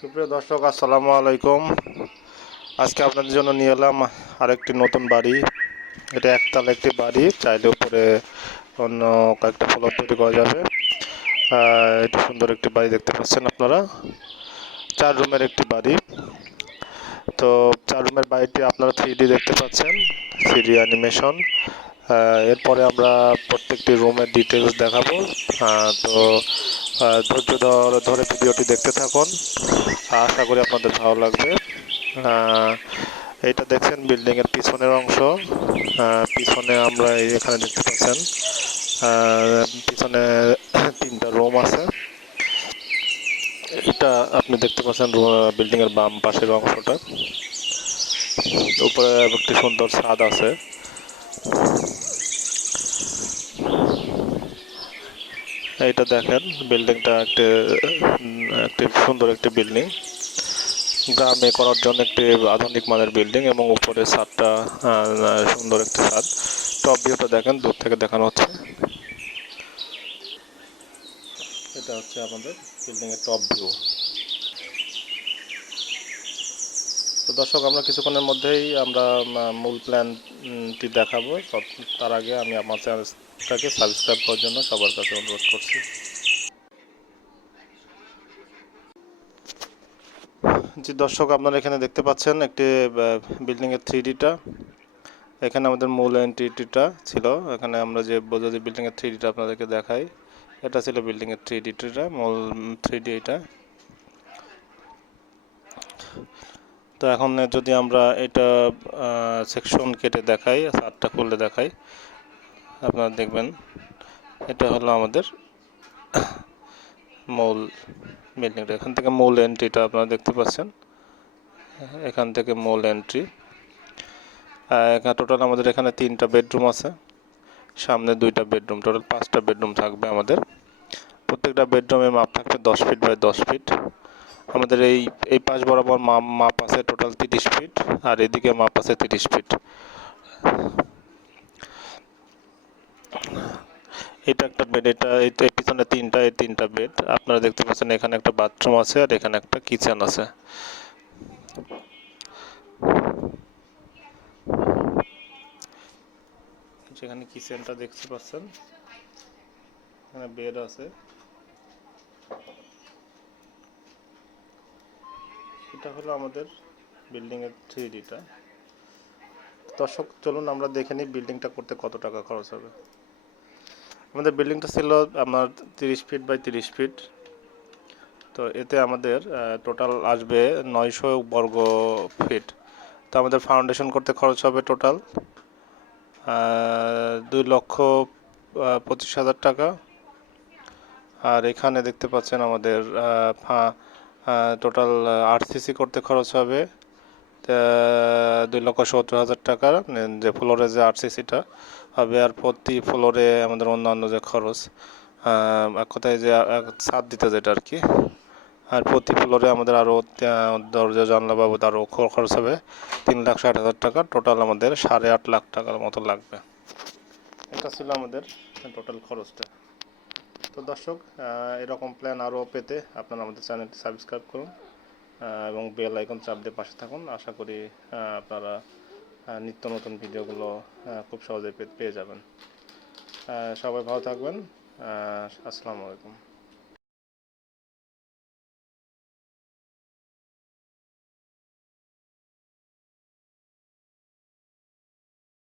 সুপ্রিয় দর্শক, আসসালামু আলাইকুম। আজকে আপনাদের জন্য নিয়ে এলাম আরেকটি নতুন বাড়ি। এটা একতলা একটি বাড়ি, চাইলে উপরে অন্য কয়েকটা ফ্লোর তৈরি করা যাবে। এটা সুন্দর একটি বাড়ি দেখতে পাচ্ছেন আপনারা, 4 রুমের একটি বাড়ি। তো 4 রুমের বাড়িটি আপনারা 3D দেখতে পাচ্ছেন, 3D অ্যানিমেশন। এরপরে আমরা প্রত্যেকটি রুমের ডিটেলস দেখাবো। তো ধৈর্য ধরে ভিডিওটি দেখতে থাকুন, আশা করি আপনাদের ভালো লাগবে। এটা দেখছেন বিল্ডিংয়ের পিছনের অংশ। পিছনে আমরা এখানে দেখতে পাচ্ছেন পিছনে 3টা রুম আছে। এটা আপনি দেখতে পাচ্ছেন বিল্ডিংয়ের বাম পাশের অংশটা। উপরে একটি সুন্দর ছাদ আছে। এইটা দেখেন, বিল্ডিংটা একটি সুন্দর একটি বিল্ডিং, গ্রামে করার জন্য একটি আধুনিক মানের বিল্ডিং, এবং উপরে ছাদটা সুন্দর একটি ছাদ। টপ ভিউটা দেখেন, দূর থেকে দেখানো হচ্ছে। এটা হচ্ছে আমাদের বিল্ডিংয়ের টপ ভিউ। তো দর্শক, আমরা কিছুক্ষণের মধ্যেই আমরা মূল প্ল্যানটি দেখাবো। তার আগে আমি আমার চ্যানেলটাকে সাবস্ক্রাইব করার জন্য সবার কাছে অনুরোধ করছি। জি দর্শক, আপনারা এখানে দেখতে পাচ্ছেন একটি বিল্ডিংয়ের 3Dটা। এখানে আমাদের মূল এন্ট্রিটা ছিল। এখানে আমরা যে যদি বিল্ডিংয়ের 3Dটা আপনাদেরকে দেখাই, এটা ছিল বিল্ডিংয়ের 3Dটা, মূল 3D এটা। তো এখন যদি আমরা এটা সেকশন কেটে দেখাই, ছাদটা খুলে দেখাই, আপনারা দেখবেন এটা হলো আমাদের মূল বিল্ডিংটা। এখান থেকে মূল এন্ট্রিটা আপনারা দেখতে পাচ্ছেন, এখান থেকে মূল এন্ট্রি। এখানে টোটাল আমাদের এখানে 3টা বেডরুম আছে, সামনে 2টা বেডরুম, টোটাল 5টা বেডরুম থাকবে আমাদের। প্রত্যেকটা বেডরুমের মাপ থাকবে 10 ফিট বাই 10 ফিট। আমাদের এই পাশ বরাবর মাপ আছে টোটাল 30 ফিট, আর এদিকে মাপ আছে 30 ফিট। এটা একটা বেড, এটা পিছনে 3টা বেড আপনারা দেখতে পাচ্ছেন। এখানে একটা বাথরুম আছে, আর এখানে একটা কিচেন আছে। সেখানে কিচেনটা দেখতে পাচ্ছেন, এখানে বেড আছে। এটা হলো আমাদের বিল্ডিংয়ের 3Dটা। দর্শক, চলুন আমরা দেখে নিই বিল্ডিংটা করতে কত টাকা খরচ হবে। আমাদের বিল্ডিংটা ছিল আপনার 30 ফিট বাই 30 ফিট। তো এতে আমাদের টোটাল আসবে 900 বর্গ ফিট। তো আমাদের ফাউন্ডেশন করতে খরচ হবে টোটাল 2,25,000 টাকা। আর এখানে দেখতে পাচ্ছেন আমাদের টোটাল আরসিসি করতে খরচ হবে 2,70,000 টাকা, যে ফ্লোরে যে আরসিসিটা হবে। আর প্রতি ফ্লোরে আমাদের অন্যান্য যে খরচ, এক কথায় যে ছাদ দিতে যেটা আর কি। আর প্রতি ফ্লোরে আমাদের আরও দরজা জানলা বাবদ আরও খরচ হবে 3,60,000 টাকা। টোটাল আমাদের 8.5 লাখ টাকার মতো লাগবে। এটা ছিল আমাদের টোটাল খরচটা। তো দর্শক, এরকম প্ল্যান আরও পেতে আপনারা আমাদের চ্যানেলটি সাবস্ক্রাইব করুন, এবং বেল আইকন চাপ দিয়ে পাশে থাকুন। আশা করি আপনারা নিত্য নতুন ভিডিওগুলো খুব সহজেই পেয়ে যাবেন। সবাই ভালো থাকবেন। আসসালামু আলাইকুম।